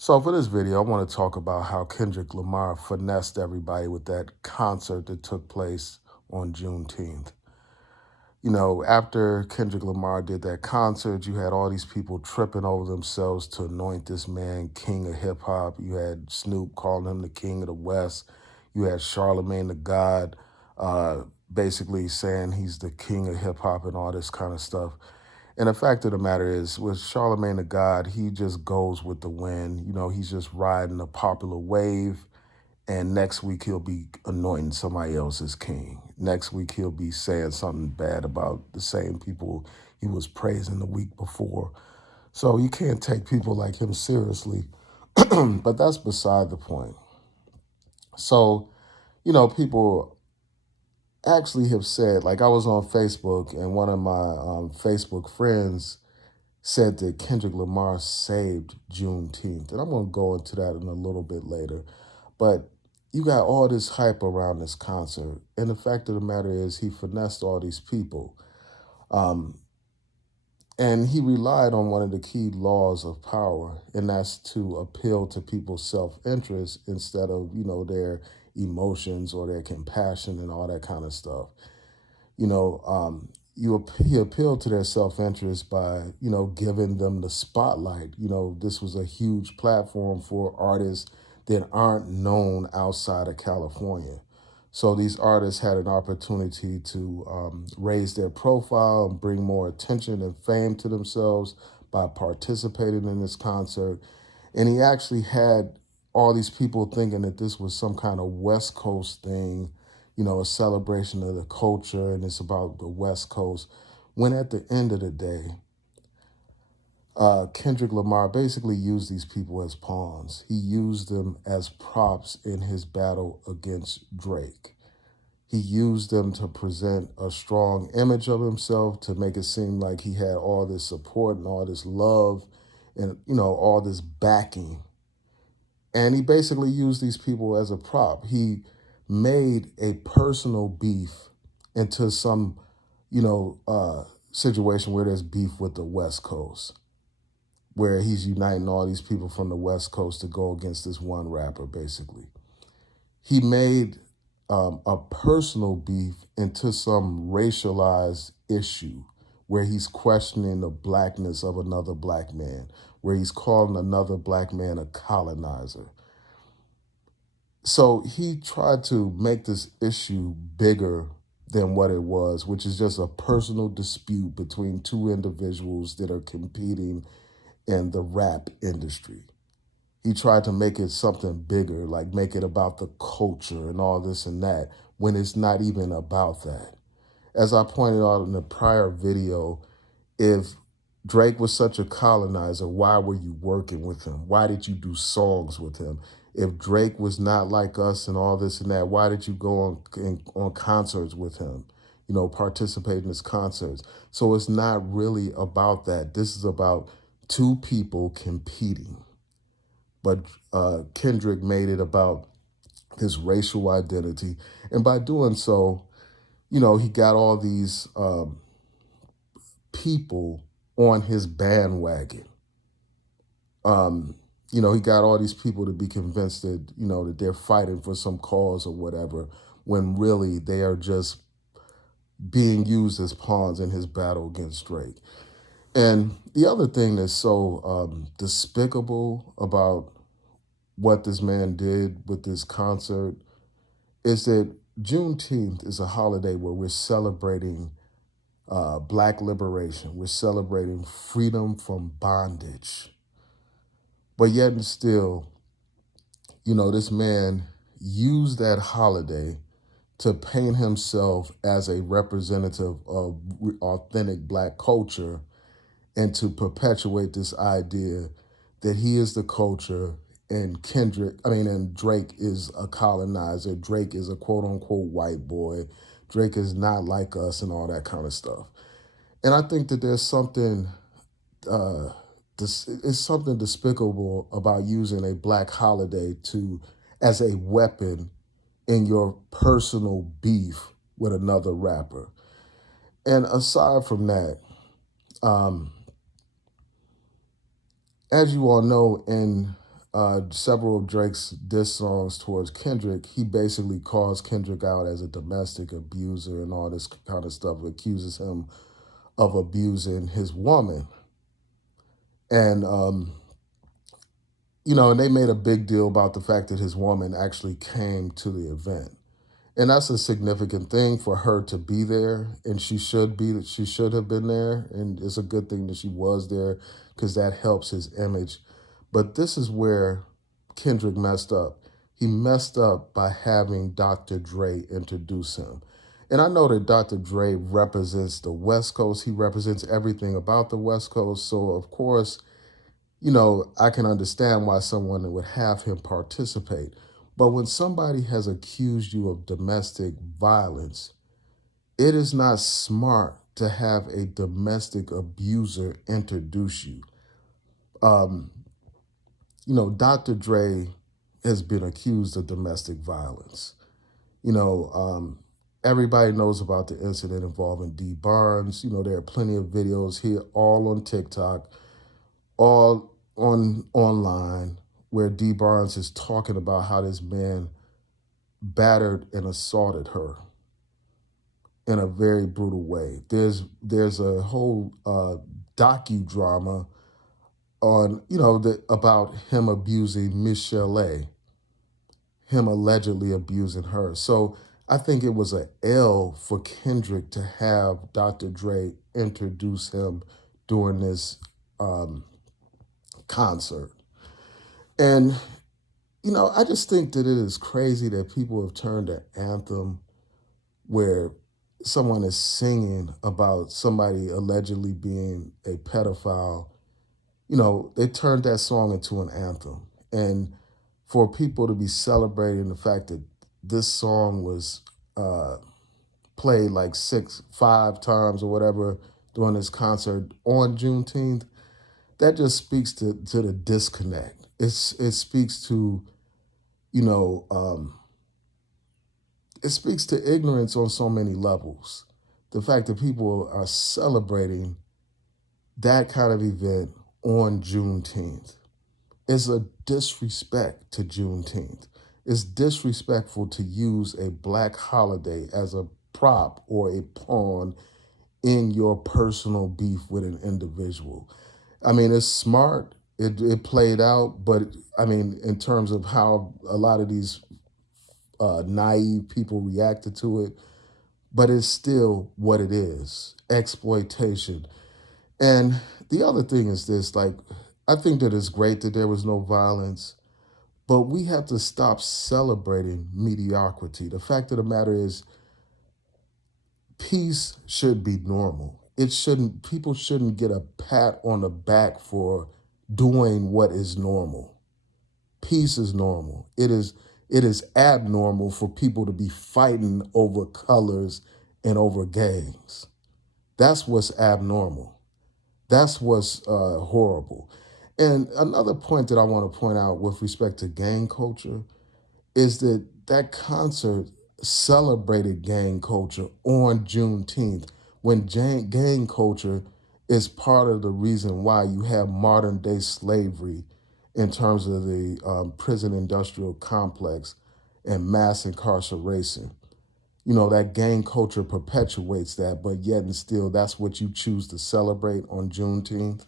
So for this video, I want to talk about how Kendrick Lamar finessed everybody with that concert that took place on Juneteenth. You know, after Kendrick Lamar did that concert, you had all these people tripping over themselves to anoint this man king of hip hop. You had Snoop calling him the king of the West. You had Charlemagne the God uh, basically saying he's the king of hip hop and all this kind of stuff. And the fact of the matter is, with Charlemagne the God, he just goes with the wind. You know, he's just riding a popular wave. And next week he'll be anointing somebody else as king. Next week he'll be saying something bad about the same people he was praising the week before. So you can't take people like him seriously. But that's beside the point. So, you know, people actually have said, like I was on Facebook and one of my Facebook friends said that Kendrick Lamar saved Juneteenth. And I'm going to go into that in a little bit later. But you got all this hype around this concert. And the fact of the matter is, he finessed all these people. Um, and he relied on one of the key laws of power, and that's to appeal to people's self-interest instead of, you know, their emotions or their compassion and all that kind of stuff. You know, he appealed to their self-interest by, you know, giving them the spotlight. You know, this was a huge platform for artists that aren't known outside of California. So these artists had an opportunity to raise their profile and bring more attention and fame to themselves by participating in this concert. And he actually had all these people thinking that this was some kind of West Coast thing, you know, a celebration of the culture and it's about the West Coast. When at the end of the day, Kendrick Lamar basically used these people as pawns. He used them as props in his battle against Drake. He used them to present a strong image of himself, to make it seem like he had all this support and all this love and, you know, all this backing. And he basically used these people as a prop. He made a personal beef into some, you know, situation where there's beef with the West Coast, where he's uniting all these people from the West Coast to go against this one rapper, basically. He made a personal beef into some racialized issue where he's questioning the blackness of another black man, where he's calling another black man a colonizer. So he tried to make this issue bigger than what it was, which is just a personal dispute between two individuals that are competing in the rap industry. He tried to make it something bigger, like make it about the culture and all this and that, when it's not even about that. As I pointed out in the prior video, if Drake was such a colonizer, why were you working with him? Why did you do songs with him? If Drake was not like us and all this and that, why did you go on concerts with him? You know, participate in his concerts. So it's not really about that. This is about two people competing. But Kendrick made it about his racial identity. And by doing so, you know, he got all these people on his bandwagon. You know, he got all these people to be convinced that, you know, that they're fighting for some cause or whatever, when really they are just being used as pawns in his battle against Drake. And the other thing that's so despicable about what this man did with this concert is that Juneteenth is a holiday where we're celebrating Black liberation. We're celebrating freedom from bondage. But yet and still, you know, this man used that holiday to paint himself as a representative of authentic Black culture and to perpetuate this idea that he is the culture and and Drake is a colonizer. Drake is a quote unquote white boy. Drake is not like us and all that kind of stuff. And I think that there's something, it's something despicable about using a Black holiday as a weapon in your personal beef with another rapper. And aside from that, as you all know, in several of Drake's diss songs towards Kendrick, he basically calls Kendrick out as a domestic abuser and all this kind of stuff, accuses him of abusing his woman. And, and they made a big deal about the fact that his woman actually came to the event. And that's a significant thing for her to be there, and she should have been there, and it's a good thing that she was there because that helps his image. But this is where Kendrick messed up. He messed up by having Dr. Dre introduce him. And I know that Dr. Dre represents the West Coast. He represents everything about the West Coast. So, of course, I can understand why someone would have him participate. But when somebody has accused you of domestic violence, it is not smart to have a domestic abuser introduce you. Dr. Dre has been accused of domestic violence. Everybody knows about the incident involving D. Barnes. There are plenty of videos here, all on TikTok, all online, where D. Barnes is talking about how this man battered and assaulted her in a very brutal way. There's a whole docudrama on about him abusing Michelle A, him allegedly abusing her. So I think it was a L for Kendrick to have Dr. Dre introduce him during this concert. And I just think that it is crazy that people have turned an anthem where someone is singing about somebody allegedly being a pedophile. They turned that song into an anthem. And for people to be celebrating the fact that this song was played like 5 times or whatever during this concert on Juneteenth, that just speaks to the disconnect. It speaks to, it speaks to ignorance on so many levels. The fact that people are celebrating that kind of event on Juneteenth is a disrespect to Juneteenth. It's disrespectful to use a black holiday as a prop or a pawn in your personal beef with an individual. I mean, it's smart. It played out, but I mean, in terms of how a lot of these naive people reacted to it, but it's still what it is, exploitation. And the other thing is this, I think that it's great that there was no violence, but we have to stop celebrating mediocrity. The fact of the matter is, peace should be normal. People shouldn't get a pat on the back for doing what is normal. Peace is normal. It is abnormal for people to be fighting over colors and over gangs. That's what's abnormal. That's what's horrible. And another point that I want to point out with respect to gang culture is that concert celebrated gang culture on Juneteenth, when gang culture is part of the reason why you have modern day slavery in terms of the prison industrial complex and mass incarceration. That gang culture perpetuates that, but yet and still, that's what you choose to celebrate on Juneteenth.